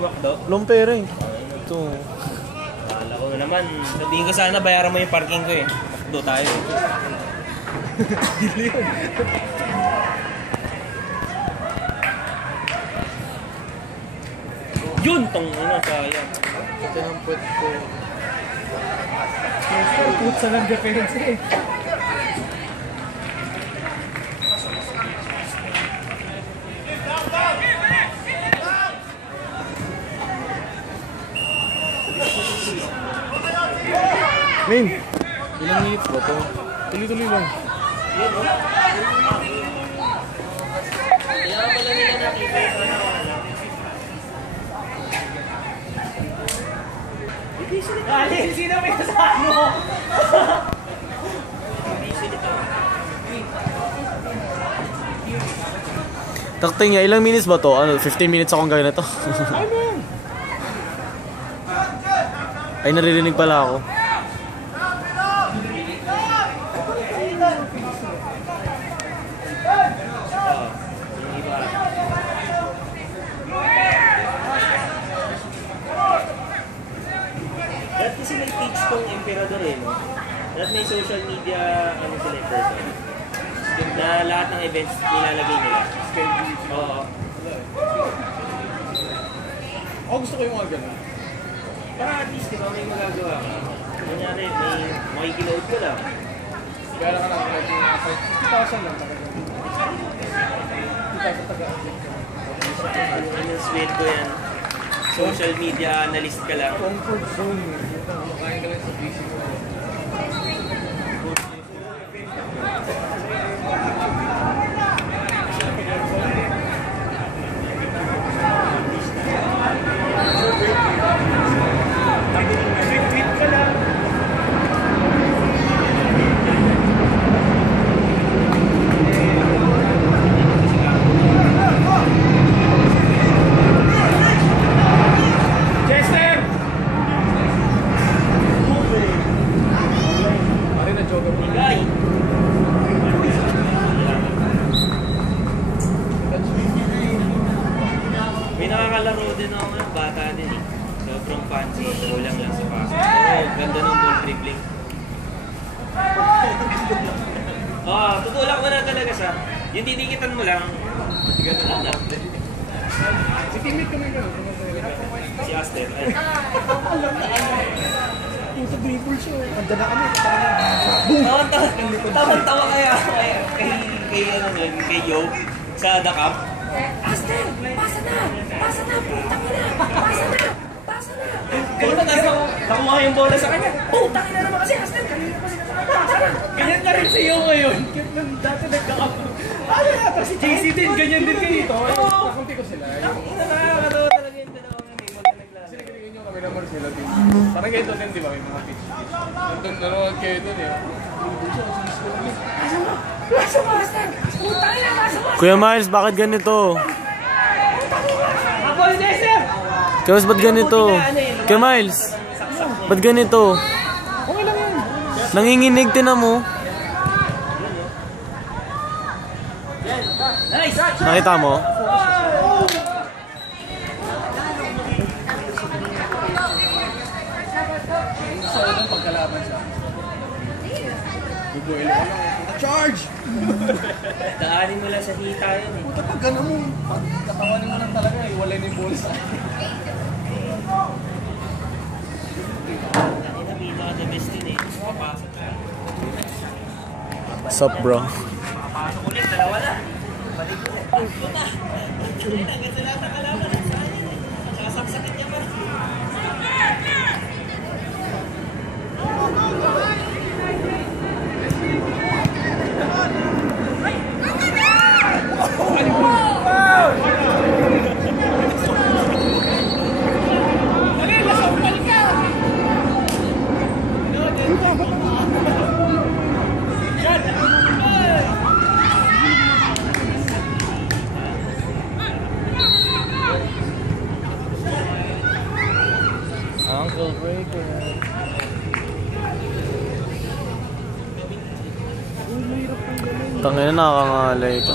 Tumakdo? Walang pera eh. Ito. Akala ko naman. Sabihin ko sana bayaran mo yung parking ko eh. Tumakdo tayo. Yun! Tong ano, sayang. Ito ng put ko. Put sa lang defense eh. Min! Ilang minutes ba ito? Tuloy-tuloy lang. Yun, no? Kaya pala nila nakita ito na ano. Alin, sino may kasama mo? Takting niya, ilang minutes ba to? Ano, 15 minutes akong gawin na to. Ay, naririnig pala ako. Dahil kasi may page tong Emperador eh, no? Dahil may social media, ano sila in person. Na lahat ng events nilalagay nila. Oo. Ako gusto ko yung mga gano'n. Para at least, diba, may magagawa ka. Kunyari, may makikiload ka lang. Kaya lang ka lang, like, 50,000 lang talaga. 50,000 taga. Ano swell ko yan? Social media analyst ka lang. Comfort zone eh. Makain ka lang sa busy mo. May nakakalaro din ako ng bata din eh. Sobrang fancy, kulang lang sa paso. Pero ganda ng ball dribbling. Tutulak mo na talaga siya. Yung dinikitan mo lang, gano'n lang. Si teammate kami gano'n. Si Aster. Yung sa dribble siya eh. Handa na kami. Tawang-tawa kaya kay Yo sa The Cup. Aster, pasa na! Pasa na! Putang ina! Pasa na! Pasa na! Kaya nakuha yung bola sa kanya. Putang ina naman kasi Aster! Kanina pa sila sa pasa na! Ganyan ka rin sa iyo ngayon. Nung dati nagka-up. Ano yata si JC din, ganyan din kayo ito. Nakunti ko sila. Nakakatawa talaga yung dalawang yun eh. Sila ganyan nyo kami ng Marcelo din. Parang ganito din, di ba? May mga pitch. Nanonood kayo dun eh. Pasa mo! Pasa mo, Aster! Putang ina! Pasa mo! Kuya Miles, bakit ganito? Ako si Aster! Kuya Miles, ba't ganito? Kuya Miles, ba't ganito? Okay lang yan. Nanginginig, tinan mo. Nice! Nakita mo? Sa unang pagkalaban siya. Bubuelo ka lang. Charge! Daanin mo lang sa hita yun eh. Puta pag gano'n mo. Katawanin mo lang talaga. Iwalay na yung bola sa akin. Nakita ka the best din eh. Papasok ka. What's up, bro? Papasok ulit, dalawa na. Balik ulit. Puta! Hanggang sa lahat ng kalaban. Saan yun eh? Sasaksakin niya pa. Ankle breaker. Tangina, nakakangalay ito.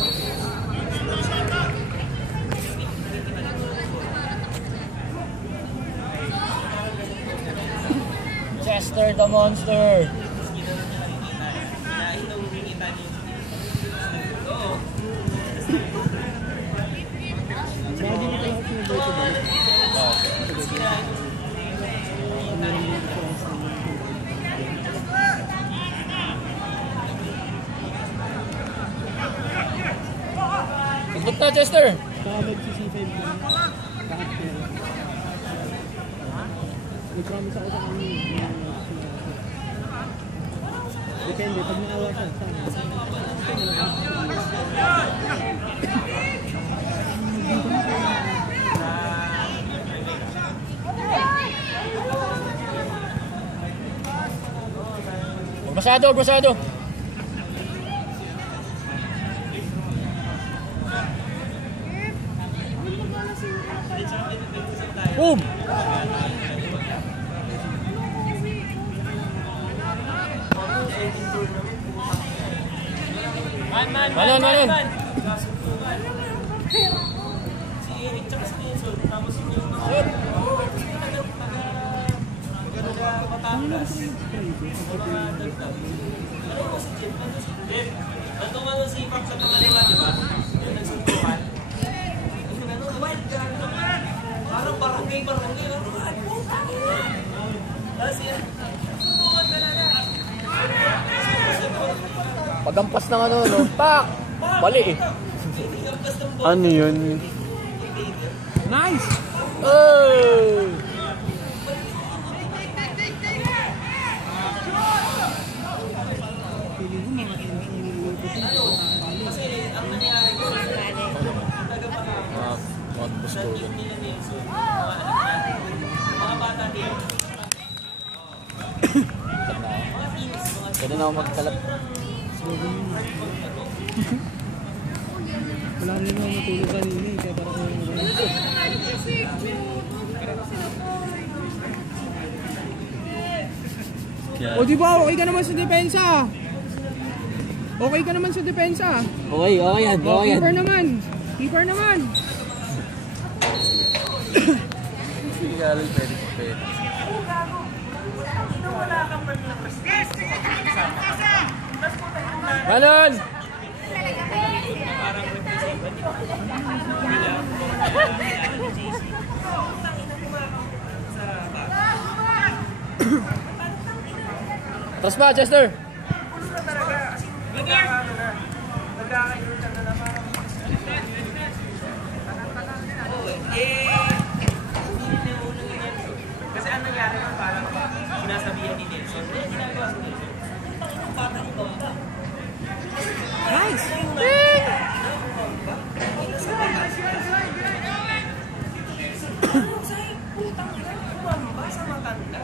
Chester the Monster. Ikot na, Chester! Baka mag-C5 na. Bakit pera? Nag-promise ako sa kanya. Depende, pag naawa siya, Masyado, masyado! Boom! Manon! Parang barangay. Pagampas ng ano, no? Pak! Mali eh. ano yun? Nice! Oh! Pwede na ako magkalap. Wala rin naman matulog kanina eh, kaya parang o diba, okay ka naman sa depensa. Okay ka naman sa depensa. Okay yan. Keeper naman. Sige ka lang, pwede. Manon! Atras ba, Chester? Kasi ang nangyari nun parang sinasabihan ni Nelson. Ginagawa si Nelson. Ang bata ni Bamba. Nice! Sa matanda.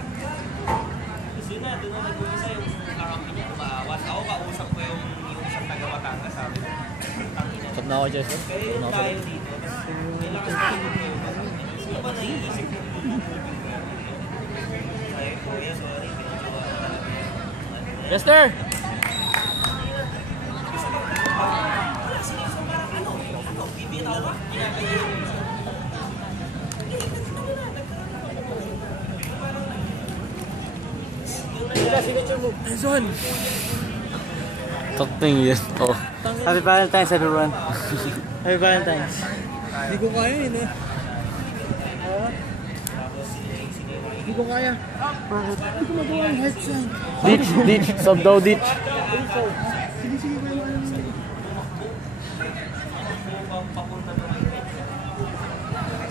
Gusto na, doon na nag-uisa yung kakampi niya kumaawas. Ako kausap ko yung isang taga-Matanga, sabi ko. Stop na ako, Chester. Kaya yung tayo dito. Kailangan sa akin kayo. Sino ba naiisip ko? Ay, kuya, sorry. Pinagawa ko talaga. Chester! Bibitaw ba? Ginagawa yun. Nelson! Takting yan. Oh. Happy Valentine's, everyone. Happy Valentine's. Hindi ko kaya yun eh. Hindi ko kaya. Hindi ko magawa yung heart sign. Ditch. Sub daw, ditch. Sige, kaya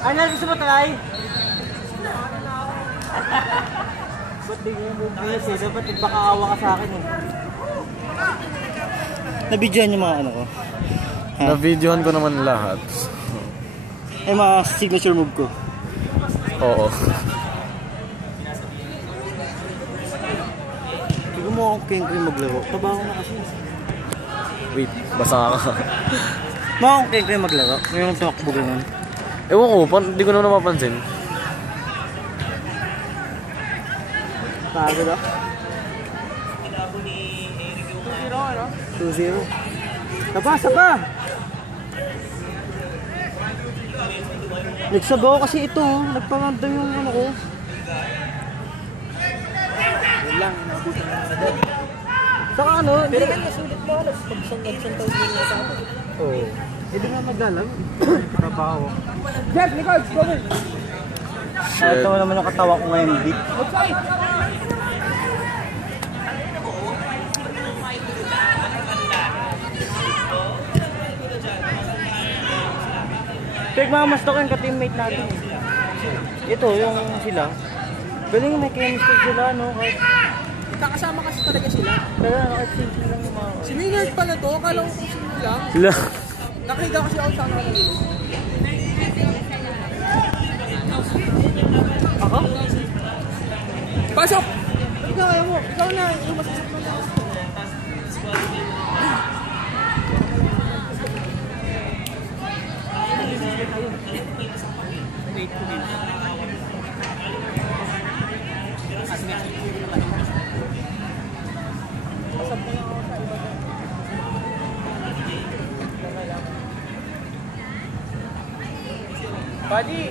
Ano gusto mo try? Ba't di ko yung bubuhis eh? Dapat nagpakaawa ka sa akin eh. Nabidyohan yung mga ano ko. Na-videohan ko naman lahat. Ay mga signature move ko. Oo. Hindi mo akong keng-keng maglaro. Trabaho na kasi. Wait, basa ka. Mga akong keng-keng maglaro. Mayroong tumakbo ganun. Ewan ko, hindi ko naman napapansin. Pagod ako. 2-0. Sapa! Nagsabaw kasi ito. Nagpamandam yung ano ko. Yun lang, inabutan lang na doon. Saka ano, Pero kan nasulit mo, nagsantaw din niya sa ako. Oo. Hindi nga magalang. Trabaho. Jeff, likod, go in. Ito naman ang katawa ko ngayon, Vic. Outside! Pagmamastok yung ka-teammate natin. Ito, yung sila. Galing may chemistry sila, no? Kahit, Kakasama kasi talaga sila. kaya kahit simple lang yung mga... Si Maynard pala to, akala ko kung sino lang. Sila. Nakita kasi ako sa kanila. Ako? Pasok! Ikaw, ayaw mo. Ikaw na. Ikaw masasok mo na. Buddy,